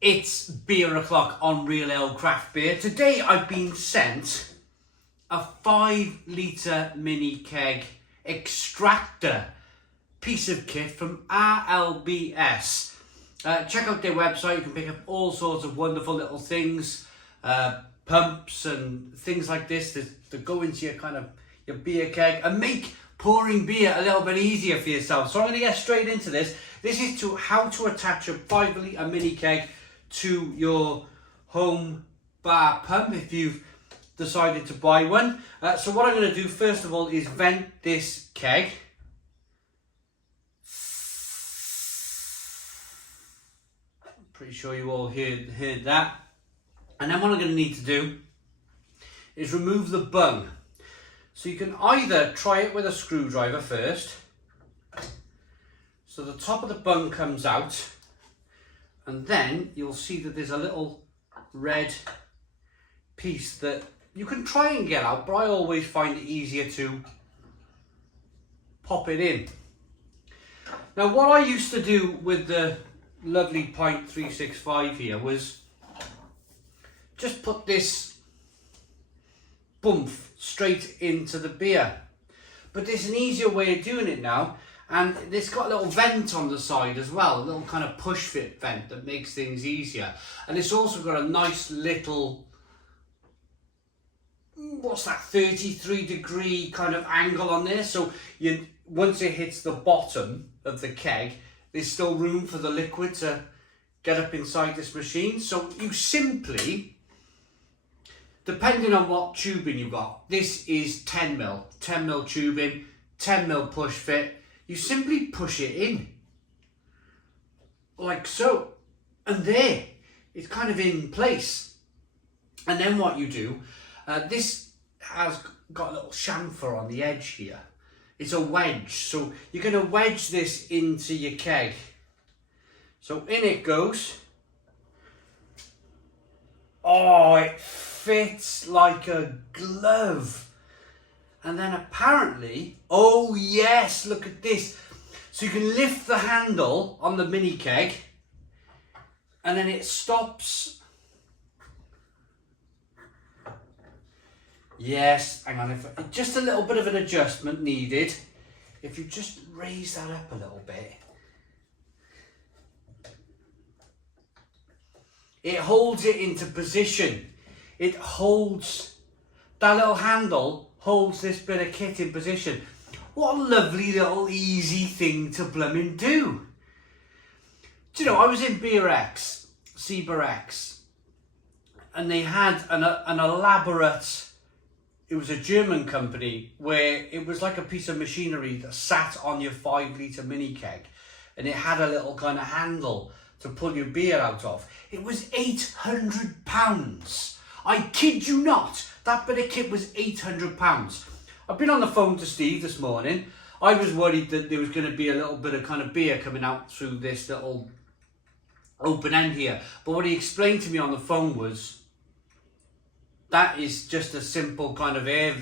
It's beer o'clock on Real Ale Craft Beer. Today I've been sent a 5 litre mini keg extractor piece of kit from RLBS. Check out their website. You can pick up all sorts of wonderful little things, pumps and things like this that go into your beer keg and make pouring beer a little bit easier for yourself. So I'm going to get straight into this. This is how to attach a 5 litre mini keg to your home bar pump if you've decided to buy one. So what I'm going to do first of all is vent this keg. I'm pretty sure you all heard that. And then what I'm going to need to do is remove the bung. So you can either try it with a screwdriver first. So the top of the bung comes out, and then you'll see that there's a little red piece that you can try and get out, but I always find it easier to pop it in. Now what I used to do with the lovely Pint365 here was just put this bump straight into the beer. But there's an easier way of doing it now, and it's got a little vent on the side as well, a little kind of push fit vent that makes things easier. And it's also got a nice little, what's that, 33-degree kind of angle on there. So once it hits the bottom of the keg, there's still room for the liquid to get up inside this machine. So you simply, depending on what tubing you've got, this is 10mm tubing, 10mm push fit. You simply push it in, like so, and there, it's kind of in place. And then what you do, this has got a little chamfer on the edge here. It's a wedge, so you're going to wedge this into your keg. So in it goes. Oh, it fits like a glove. And then apparently, oh yes, look at this. So you can lift the handle on the mini keg and then it stops. Yes, hang on, just a little bit of an adjustment needed. If you just raise that up a little bit. It holds it into position. It holds, that little handle holds this bit of kit in position. What a lovely little easy thing to blooming do. Do you know, I was in Brewery, and they had an elaborate, it was a German company, where it was like a piece of machinery that sat on your 5 litre mini keg, and it had a little kind of handle to pull your beer out of. It was £800. I kid you not. That bit of kit was £800. I've been on the phone to Steve this morning. I was worried that there was going to be a little bit of kind of beer coming out through this little open end here. But what he explained to me on the phone was that is just a simple kind of air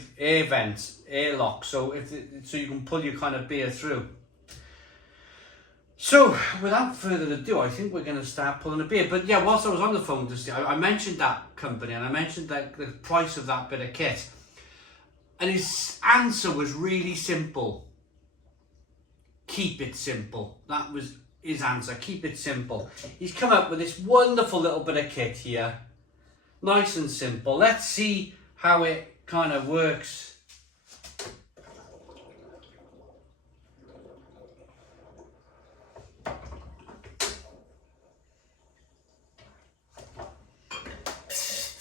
vent, airlock. So so you can pull your kind of beer through. So without further ado, I think we're going to start pulling a beer. But yeah, whilst I was on the phone to Steve, I mentioned that company and I mentioned that the price of that bit of kit. And his answer was really simple. Keep it simple. That was his answer. Keep it simple. He's come up with this wonderful little bit of kit here. Nice and simple. Let's see how it kind of works.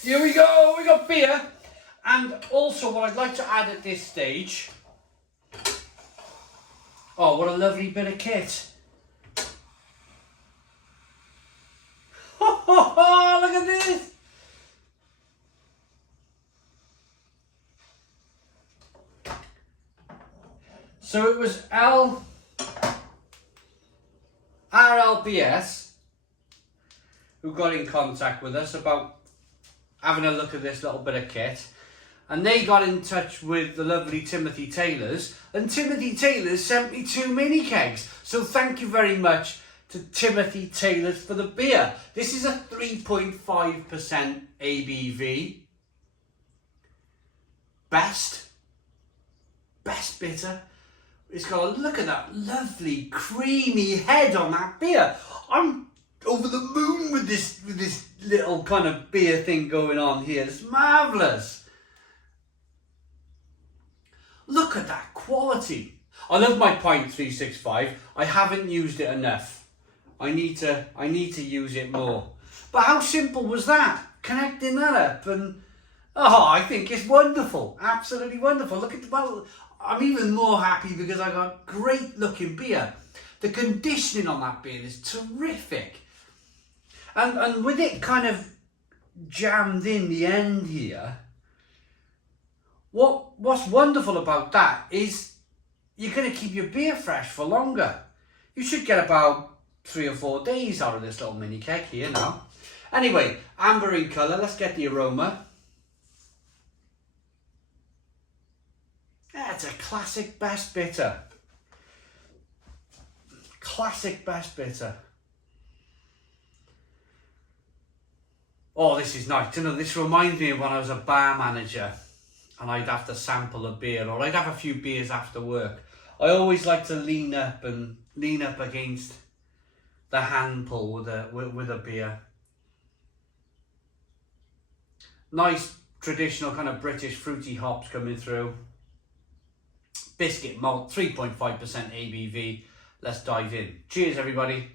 Here we go, we got beer. And also what I'd like to add at this stage, oh, what a lovely bit of kit. Oh, look at this. So it was RLBS who got in contact with us about having a look at this little bit of kit, and they got in touch with the lovely Timothy Taylors, and Timothy Taylors sent me 2 mini kegs. So thank you very much, to Timothy Taylor's for the beer. This is a 3.5% ABV. Best bitter. It's got a look at that lovely creamy head on that beer. I'm over the moon with this little kind of beer thing going on here. It's marvellous. Look at that quality. I love my Pint365. I haven't used it enough. I need to use it more. But how simple was that? Connecting that up, and I think it's wonderful. Absolutely wonderful. Look at I'm even more happy because I got great looking beer. The conditioning on that beer is terrific. And with it kind of jammed in the end here, what's wonderful about that is you're going to keep your beer fresh for longer. You should get about 3 or 4 days out of this little mini keg here now. Anyway, amber in colour. Let's get the aroma. Yeah, it's a classic best bitter. Classic best bitter. Oh, this is nice. You know, this reminds me of when I was a bar manager and I'd have to sample a beer, or I'd have a few beers after work. I always like to lean up against the hand pull with a beer. Nice traditional kind of British fruity hops coming through. Biscuit malt, 3.5% ABV. Let's dive in. Cheers, everybody.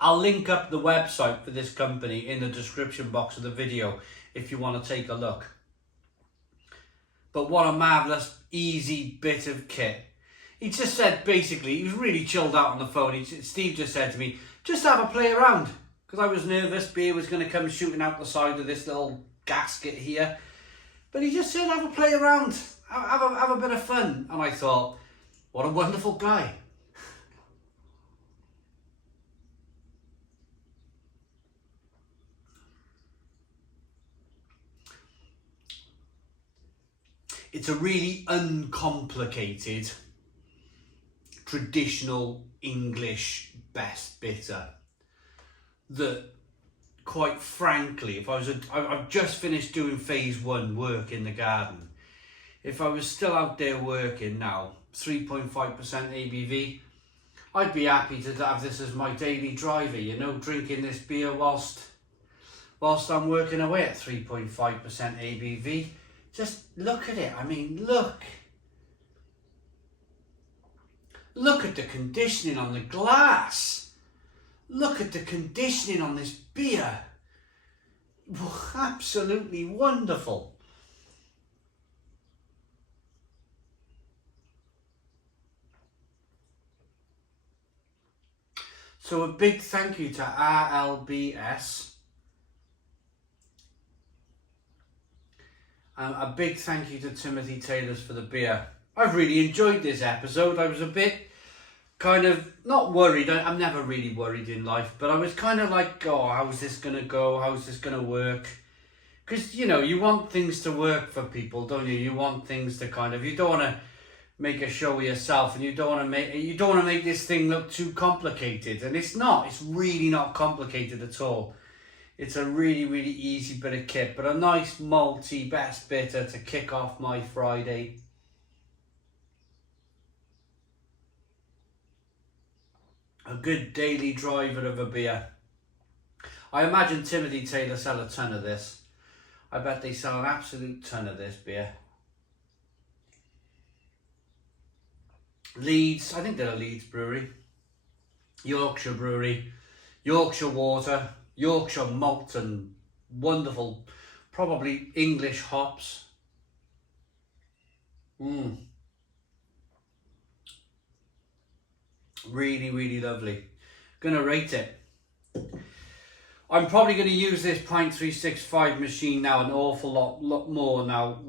I'll link up the website for this company in the description box of the video if you want to take a look. But what a marvellous, easy bit of kit. He just said, basically, he was really chilled out on the phone. Steve just said to me, just have a play around. Because I was nervous, beer was going to come shooting out the side of this little gasket here. But he just said, have a play around, have a bit of fun. And I thought, what a wonderful guy. It's a really uncomplicated, traditional English best bitter that, quite frankly, I've just finished doing phase 1 work in the garden. If I was still out there working now, 3.5% ABV, I'd be happy to have this as my daily driver, you know, drinking this beer whilst I'm working away at 3.5% ABV. Just look at it. I mean, look at the conditioning on the glass. Look at the conditioning on this beer. Absolutely wonderful. So a big thank you to RLBS. A big thank you to Timothy Taylor's for the beer. I've really enjoyed this episode. I was a bit kind of not worried. I'm never really worried in life, but I was kind of like, oh, how's this going to go? How's this going to work? Because, you know, you want things to work for people, don't you? You want things to kind of, you don't want to make a show of yourself, and you don't want to make this thing look too complicated. And it's not. It's really not complicated at all. It's a really, really easy bit of kit, but a nice malty best bitter to kick off my Friday. A good daily driver of a beer. I imagine Timothy Taylor sell a ton of this. I bet they sell an absolute ton of this beer. Leeds, I think they're a Leeds brewery. Yorkshire brewery. Yorkshire water. Yorkshire malt and wonderful, probably English hops. Really, really lovely. Gonna rate it. I'm probably going to use this Pint365 machine now an awful lot more now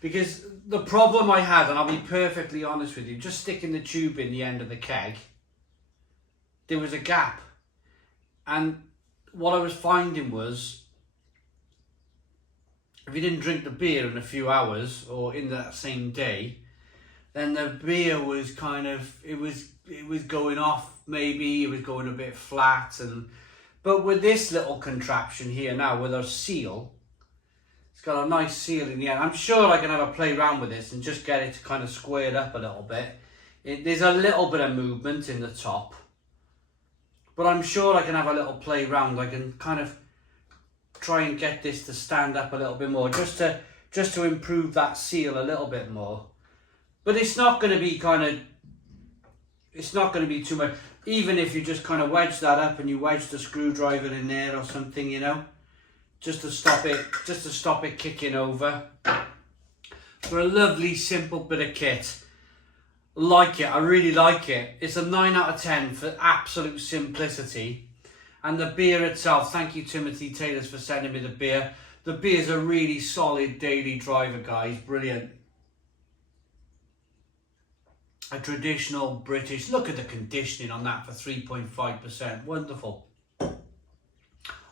because the problem I had, and I'll be perfectly honest with you, just sticking the tube in the end of the keg, there was a gap. And what I was finding was if you didn't drink the beer in a few hours or in that same day, then the beer was kind of, it was going off, maybe it was going a bit flat. But with this little contraption here now, with our seal, it's got a nice seal in the end. I'm sure I can have a play around with this and just get it to kind of square up a little bit. There's a little bit of movement in the top, but I'm sure I can have a little play around. I can kind of try and get this to stand up a little bit more, just to improve that seal a little bit more. But it's not going to be it's not going to be too much. Even if you just kind of wedge that up and you wedge the screwdriver in there or something, you know, just to stop it kicking over. For a lovely simple bit of kit. Like it, I really like it. It's a 9 out of 10 for absolute simplicity. And the beer itself, thank you Timothy Taylors for sending me the beer. The beer's a really solid daily driver, guys, brilliant. A traditional British, look at the conditioning on that for 3.5%, wonderful.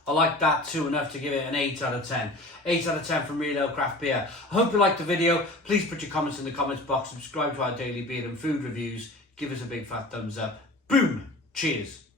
I like that too, enough to give it an 8 out of 10. 8 out of 10 from Real Ale Craft Beer. I hope you liked the video. Please put your comments in the comments box. Subscribe to our daily beer and food reviews. Give us a big fat thumbs up. Boom! Cheers.